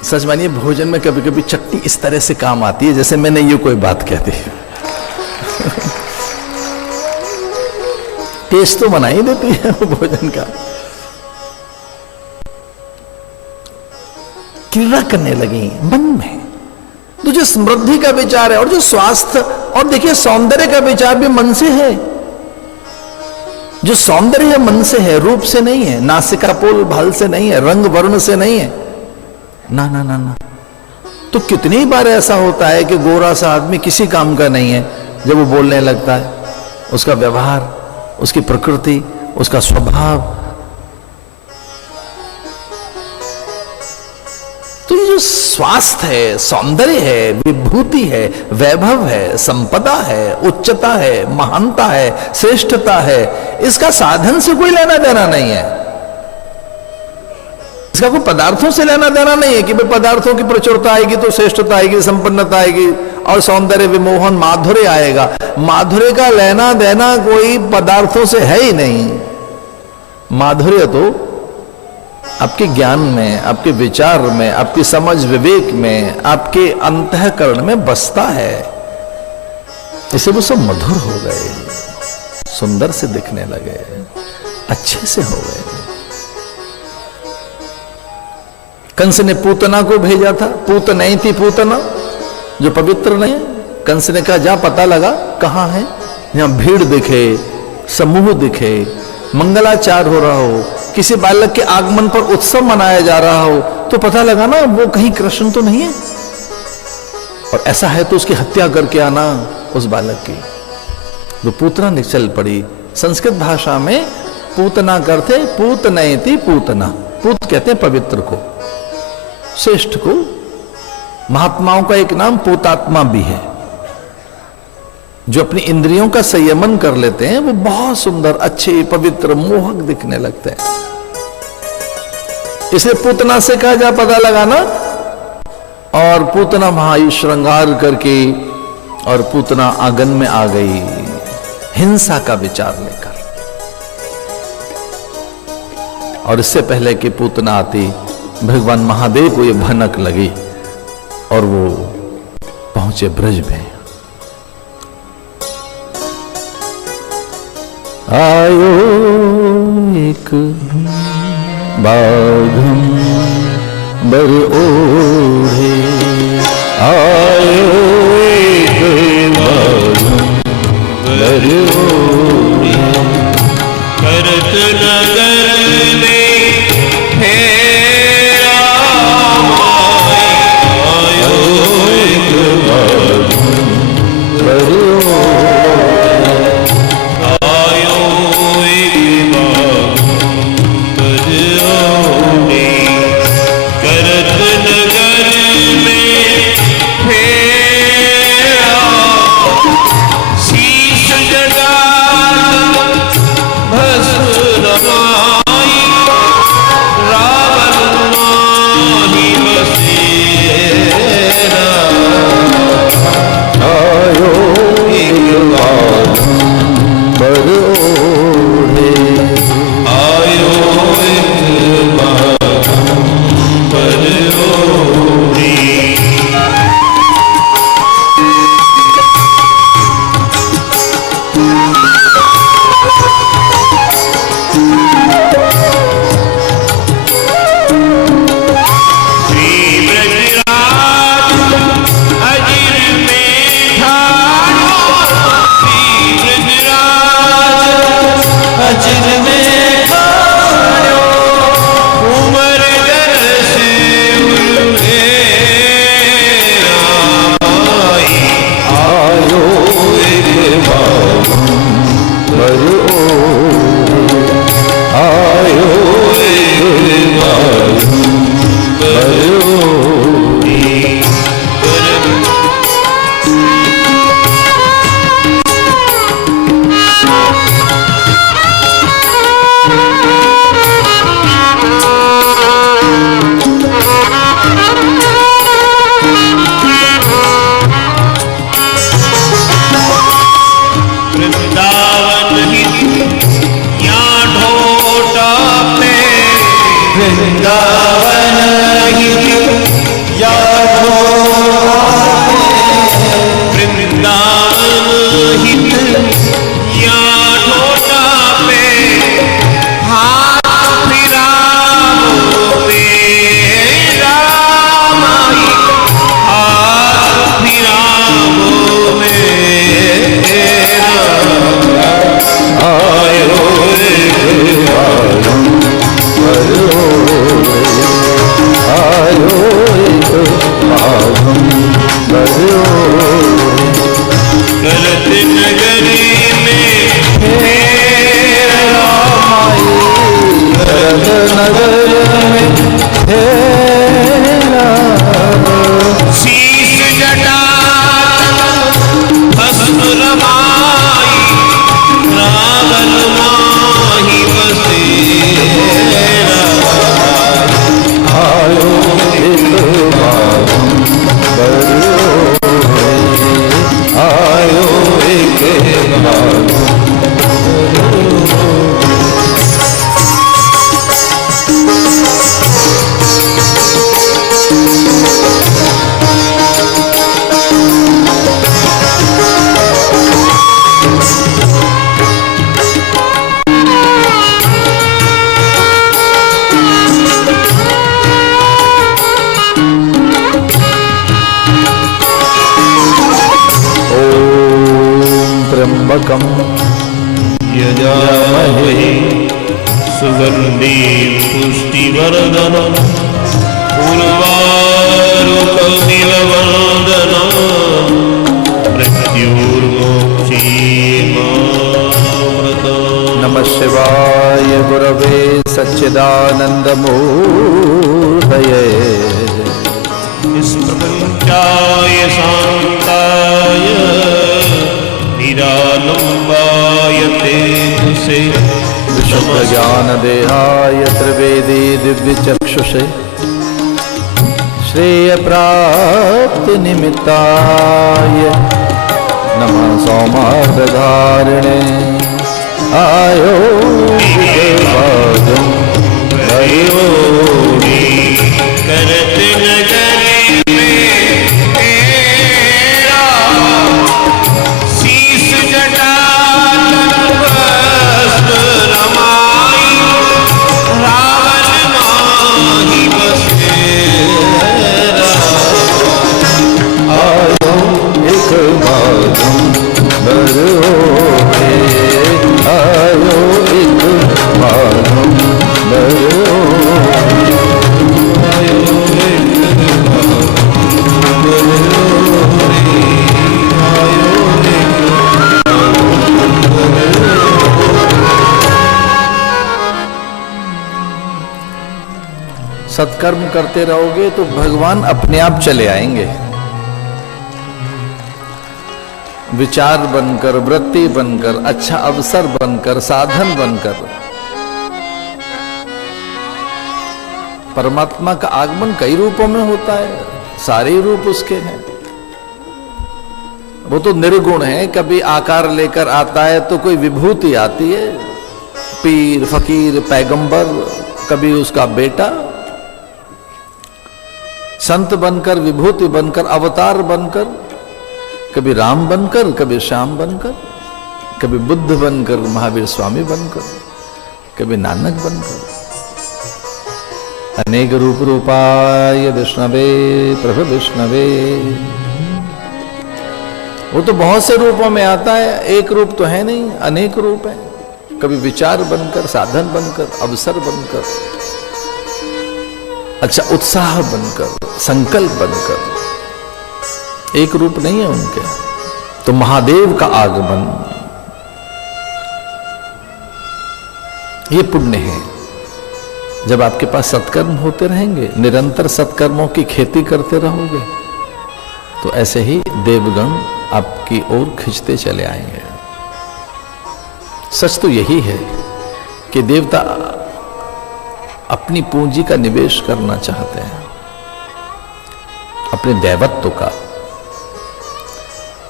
सच मानिए, भोजन में कभी कभी चटनी इस तरह से काम आती है जैसे मैंने ये कोई बात कह दी। टेस्ट तो बना ही देती है वो भोजन का। क्रीड़ा करने लगी मन में। तो जो समृद्धि का विचार है और जो स्वास्थ्य और देखिए सौंदर्य का विचार भी मन से है। जो सौंदर्य है मन से है, रूप से नहीं है, नासिका पोल भाल से नहीं है, रंग वर्ण से नहीं है। ना ना ना ना। तो कितनी बार ऐसा होता है कि गोरा सा आदमी किसी काम का नहीं है, जब वो बोलने लगता है, उसका व्यवहार, उसकी प्रकृति, उसका स्वभाव। तो ये जो स्वास्थ्य है, सौंदर्य है, विभूति है, वैभव है, संपदा है, उच्चता है, महानता है, श्रेष्ठता है, इसका साधन से कोई लेना देना नहीं है। इसका कोई पदार्थों से लेना देना नहीं है कि भाई पदार्थों की प्रचुरता आएगी तो श्रेष्ठता आएगी, संपन्नता आएगी और सौंदर्य, विमोहन, माधुर्य आएगा। माधुर्य का लेना देना कोई पदार्थों से है ही नहीं। माधुर्य तो आपके ज्ञान में, आपके विचार में, आपकी समझ विवेक में, आपके अंतःकरण में बसता है। इसे वो सब मधुर हो गए, सुंदर से दिखने लगे, अच्छे से हो गए। कंस ने पूतना को भेजा था, पूत नहीं थी पूतना, जो पवित्र नहीं। कंस ने कहा जा पता लगा कहां है, यहां भीड़ दिखे, समूह दिखे, मंगलाचार हो रहा हो, किसी बालक के आगमन पर उत्सव मनाया जा रहा हो, तो पता लगा ना वो कहीं कृष्ण तो नहीं है, और ऐसा है तो उसकी हत्या करके आना उस बालक की। तो पूतना निकल पड़ी। संस्कृत भाषा में पूतना करते पूत नहीं थी पूतना। पूत कहते हैं पवित्र को, श्रेष्ठ को। महात्माओं का एक नाम पूतात्मा भी है। जो अपनी इंद्रियों का संयमन कर लेते हैं वो बहुत सुंदर, अच्छे, पवित्र, मोहक दिखने लगते हैं। इसलिए पूतना से कहा जा पता लगाना, और पूतना वहां श्रृंगार करके, और पूतना आंगन में आ गई हिंसा का विचार लेकर। और इससे पहले कि पूतना आती, भगवान महादेव को ये भनक लगी और वो पहुंचे ब्रज में। आयो एक बाघंबर ओढ़े, आयो एक बाघंबर ओढ़े, करत नगर में फेरा माए, आयो एक बाघंबर आयो एक बाघंबर ओढ़े, करत नगर में फेरा, शीश जगा भस्म रमाई, रावण माही बसेरा, आयो एक बाघंबर ओढ़े, आयो एक बाघंबर ओढ़े। श्री ब्रजराज अजिर में ठाड़ो, श्री ब्रजराज अजिर में खायो, उमर दर से उल्हे रामाई, आयो एक बाघंबर ओढ़े, आयो एक बाघंबर ओढ़े। वृंदावन हित या ढोटा पे, वृंदावन हित यादो वृंदावन हित या ढोटा पे, हाथ फिराओ मेरा माई, हाथ फिराओ मेरा, आयो एक बाघंबर ओढ़े, आयो एक बाघंबर ओढ़े, गलत नगरी में फेरा माई करत नगर में फेरा, शीश जटा भस्म रमाई, रावण माही बसेरा, आयो एक बाघंबर ओढ़े, आयो एक बाघंबर त्र्यंबकं यजामहे सुगंधि पुष्टिवर्धनम्, उर्वारुकमिलवन्दनम्, मृत्युर्मोक्षीमामृतम्। नमः शिवाय गुरवे सच्चिदानन्दमूर्तये, इस प्रपंचाय शांताय निरालंबाय तेजसे, विशुद्धज्ञानदेहाय त्रिवेदी दिव्यचक्षुषे, श्रेयप्राप्तिनिमित्ताय नमः सौमार्गधारिणे, आयो करत नगरी में सत्कर्म करते रहोगे तो भगवान अपने आप चले आएंगे। विचार बनकर, वृत्ति बनकर, अच्छा अवसर बनकर, साधन बनकर। परमात्मा का आगमन कई रूपों में होता है, सारे रूप उसके हैं। वो तो निर्गुण है, कभी आकार लेकर आता है तो कोई विभूति आती है, पीर, फकीर, पैगंबर, कभी उसका बेटा। संत बनकर, विभूति बनकर, अवतार बनकर, कभी राम बनकर, कभी श्याम बनकर, कभी बुद्ध बनकर, महावीर स्वामी बनकर, कभी नानक बनकर। अनेक रूप रूपाय विष्णवे प्रभु विष्णवे। वो तो बहुत से रूपों में आता है, एक रूप तो है नहीं, अनेक रूप है। कभी विचार बनकर, साधन बनकर, अवसर बनकर, अच्छा उत्साह बनकर, संकल्प बनकर, एक रूप नहीं है उनके। तो महादेव का आगमन ये पुण्य है। जब आपके पास सत्कर्म होते रहेंगे, निरंतर सत्कर्मों की खेती करते रहोगे, तो ऐसे ही देवगण आपकी ओर खींचते चले आएंगे। सच तो यही है कि देवता अपनी पूंजी का निवेश करना चाहते हैं, अपने दैवत्व का।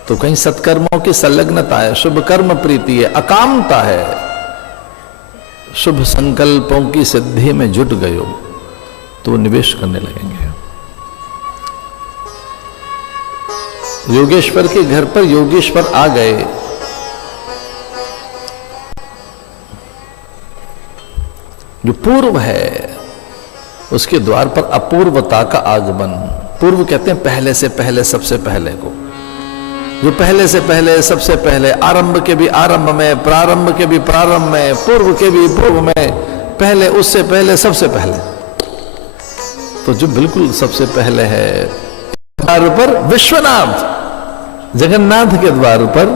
तो कहीं सत्कर्मों की संलग्नता है, शुभ कर्म प्रीति है, अकामता है, शुभ संकल्पों की सिद्धि में जुट गए हो, तो वो निवेश करने लगेंगे। योगेश्वर के घर पर योगेश्वर आ गए, जो पूर्व है उसके द्वार पर अपूर्वता का आगमन। पूर्व कहते हैं पहले से पहले, सबसे पहले को। जो पहले से पहले, सबसे पहले, आरंभ के भी आरंभ में, प्रारंभ के भी प्रारंभ में, पूर्व के भी पूर्व में, पहले, उससे पहले, सबसे पहले। तो जो बिल्कुल सबसे पहले है, द्वार पर विश्वनाथ, जगन्नाथ के द्वार पर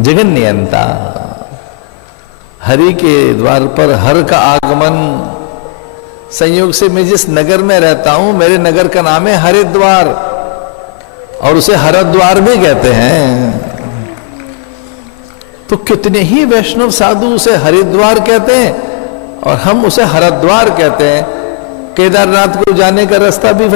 जगन्नियंता, हरि के द्वार पर हर का आगमन। संयोग से मैं जिस नगर में रहता हूं, मेरे नगर का नाम है हरिद्वार, और उसे हरद्वार भी कहते हैं। तो कितने ही वैष्णव साधु उसे हरिद्वार कहते हैं और हम उसे हरद्वार कहते हैं। केदारनाथ को जाने का रास्ता भी वही